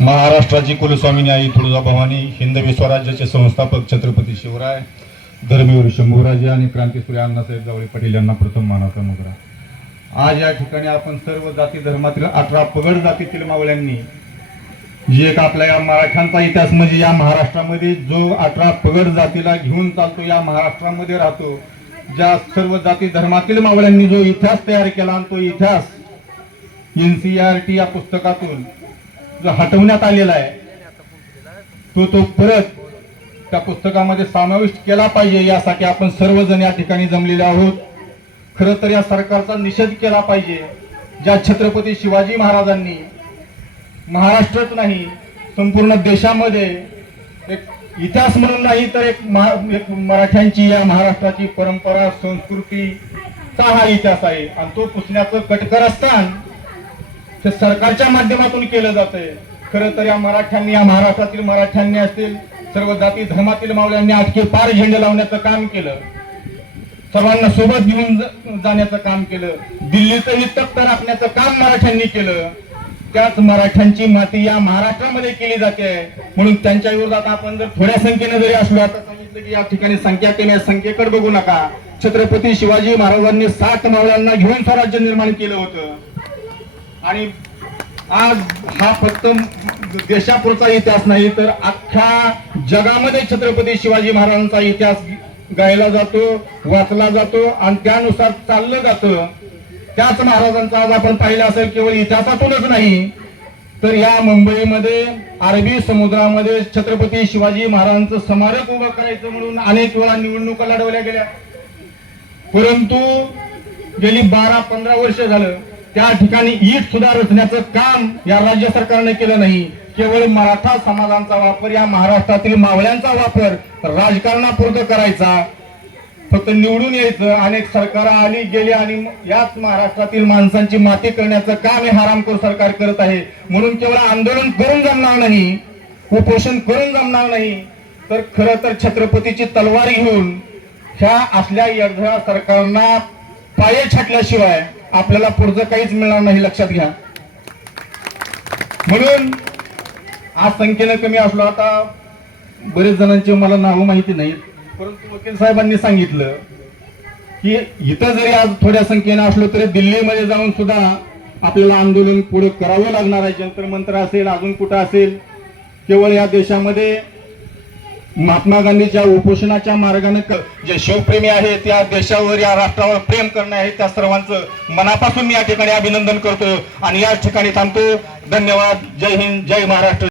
महाराष्ट्राची कुलस्वामिनी आई तुळजाभवानी, हिंदवी स्वराज्याचे संस्थापक छत्रपती शिवराय, धर्मवीर शंभूराजे आणि क्रांतीसूर्य अण्णासाहेब जावळे पाटील यांना प्रथम मानाचा मुजरा। आज या ठिकाणी आपण सर्व जाती धर्मातील 18 पगड जातीतील मावळ्यांनी जी एक आपल्या या मराठ्यांचा इतिहास म्हणजे या महाराष्ट्रामध्ये जो 18 पगड जातीला घेऊन चालतो, या महाराष्ट्रामध्ये राहतो, ज्या सर्व जाती धर्मातील मावळ्यांनी जो इतिहास तयार केला आणि तो इतिहास NCERT या पुस्तकातून जो हटवण्यात आलेला आहे तो परत त्या पुस्तकामध्ये समाविष्ट केला पाहिजे, यासाठी आपण सर्वजण या ठिकाणी जमलेले आहोत। खरं तर या सरकारचा निषेध केला पाहिजे, ज्या छत्रपती शिवाजी महाराजांनी महाराष्ट्रच नाही संपूर्ण देशामध्ये एक इतिहास म्हणून नाही तर एक मराठ्यांची या महाराष्ट्राची परंपरा संस्कृतीचा हा इतिहास आहे आणि तो पुसण्याचं कटकारस्थान ते सरकारच्या माध्यमातून केलं जातंय। खरं तर या मराठ्यांनी, या महाराष्ट्रातील मराठ्यांनी असतील, सर्व जाती धर्मातील मावळ्यांनी आजचे पार झेंडे लावण्याचं काम केलं, सर्वांना सोबत घेऊन जाण्याचं काम केलं, दिल्लीतही तख्त राखण्याचं काम मराठ्यांनी केलं। त्याच मराठ्यांची माती या महाराष्ट्रामध्ये केली जाते, म्हणून त्यांच्या विरोधात आपण जर थोड्या संख्येने जरी असलो, आता सांगितलं की या ठिकाणी संख्या कमी आहे, संख्येकडे बघू नका। छत्रपती शिवाजी महाराजांनी 7 मावळ्यांना घेऊन स्वराज्य निर्माण केलं होतं आणि आज हा फक्त देशापुरता इतिहास नाही तर अख्ख्या जगामध्ये छत्रपती शिवाजी महाराजांचा इतिहास गायला जातो, वाचला जातो आणि त्यानुसार चाललं जातं। त्याच महाराजांचा आज आपण पाहिलं असेल केवळ इतिहासातूनच नाही तर या मुंबईमध्ये अरबी समुद्रामध्ये छत्रपती शिवाजी महाराजांचं स्मारक उभं करायचं म्हणून अनेक वेळा निवडणुका लढवल्या गेल्या, परंतु गेली 12-15 वर्ष झालं त्या ठिकाणी ईट सुद्धा रचण्याचं काम या राज्य सरकारने केलं नाही। केवळ मराठा समाजांचा वापर, या महाराष्ट्रातील मावळ्यांचा वापर राजकारणापुरतं करायचा, फक्त निवडून यायचं, अनेक सरकार आली गेली आणि याच महाराष्ट्रातील माणसांची माती करण्याचं काम हे हरामखोर सरकार करत आहे। म्हणून केवळ आंदोलन करून जमणार नाही, उपोषण करून जमणार नाही, तर खरं तर छत्रपतीची तलवार घेऊन ह्या असल्या येरझाऱ्या सरकारना पाये छाटल्याशिवाय आपल्याला पुढचं काहीच मिळणार नाही, लक्षात घ्या। म्हणून आज संख्येनं कमी असलो, आता बरेच जणांची मला नावं माहिती नाहीत, परंतु वकील साहेबांनी सांगितलं की इथं जरी आज थोड्या संख्येनं असलो तरी दिल्लीमध्ये जाऊन सुद्धा आपल्याला आंदोलन पुढे करावं लागणार आहे। जंतर मंत्र असेल, अजून कुठं असेल, केवळ या देशामध्ये महात्मा गांधीच्या उपोषणाच्या मार्गाने जे शिवप्रेमी आहेत, या देशावर, या राष्ट्रावर प्रेम करणे आहे, त्या सर्वांचं मनापासून मी या ठिकाणी अभिनंदन करतो आणि या ठिकाणी थांबतो। धन्यवाद। जय हिंद, जय महाराष्ट्र।